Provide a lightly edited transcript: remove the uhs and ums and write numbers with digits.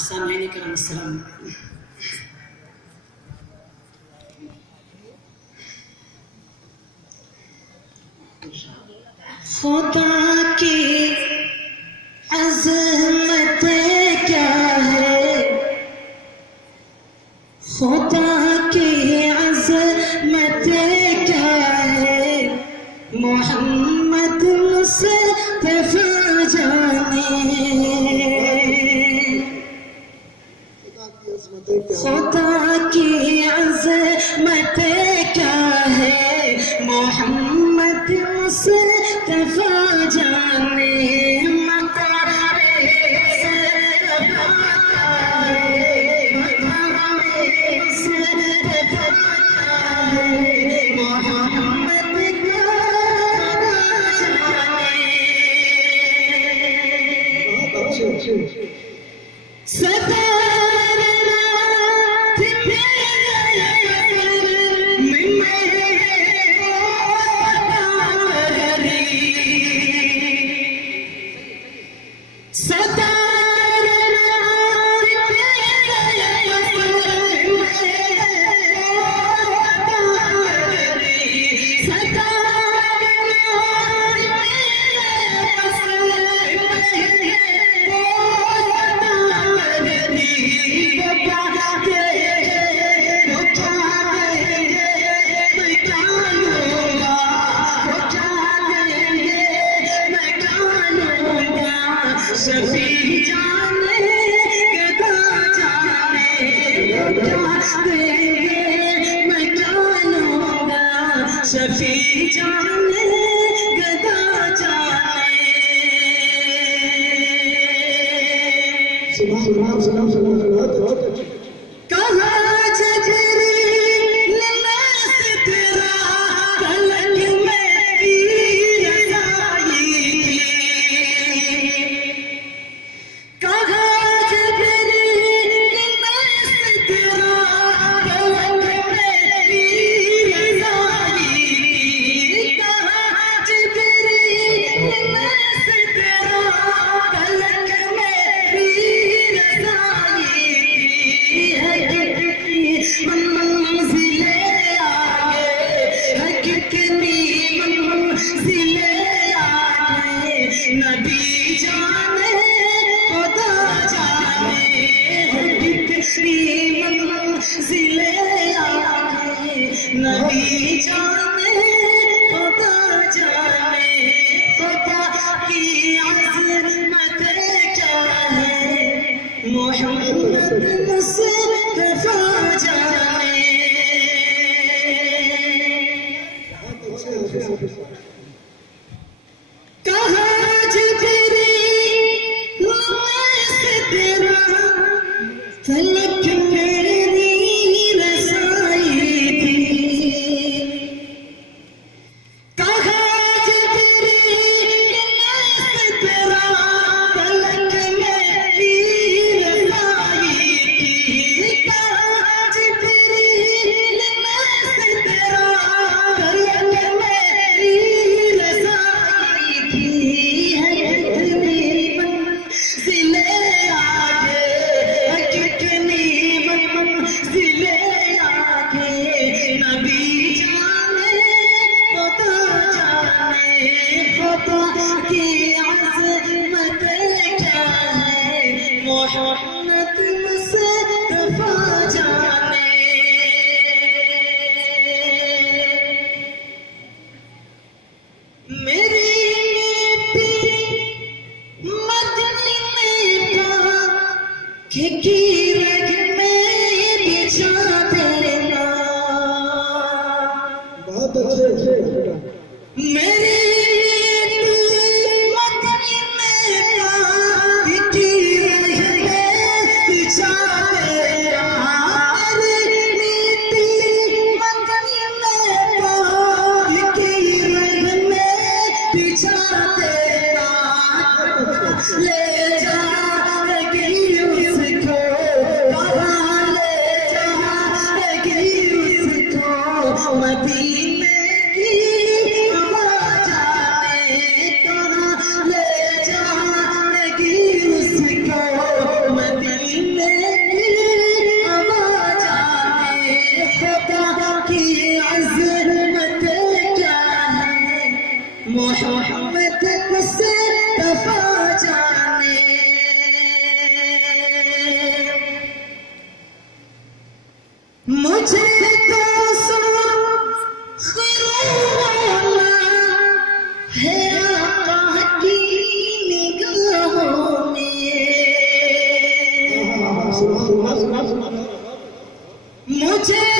सामने करम सलाम। खुदा की अज़मत क्या है, खुदा की अज़मत क्या है, मोहम्मद मुस्तफ़ा जाने। खुदा की अज़मत क्या है, मोहम्मद मुस्तफ़ा जाने। शफी जाने गदा जाने। कहा जबरील से तेरा कलक मेरी रज़ाई, कहा जबरील से तेरा कलक मेरी रज़ाई, कहा जबरील से तेरा कलक मेरी रज़ाई है। मंजिले आगे है, कितनी मंजिले आगे, नबी जाने खुदा जाने। कितनी मंजिले आगे, नबी जाने खुदा जाने। खुदा की अज़मत क्या है, मोहम्मद मुस्तफ़ा जाने। कहा जबरील से तेरा फलक मेरी रज़ाई थी, कहा जबरील से तेरा फलक मेरी रज़ाई थी, कहा जबरील से तेरा फलक मेरी रज़ाई थी है। कितनी मंजिले आगे है, कितनी मंजिले आगे, नबी जाने खुदा जाने। खुदा की अज़मत क्या है, मोहम्मद मुस्तफ़ा जाने। मेरी मदनी में की रग में बिछा देना। बहुत अच्छे। मेरी मदनी में की रग में बिछा देना। मेरी मदनी में की रग में बिछा देना। ले जाएगी उसको, कहाँ ले जाएगी तुझे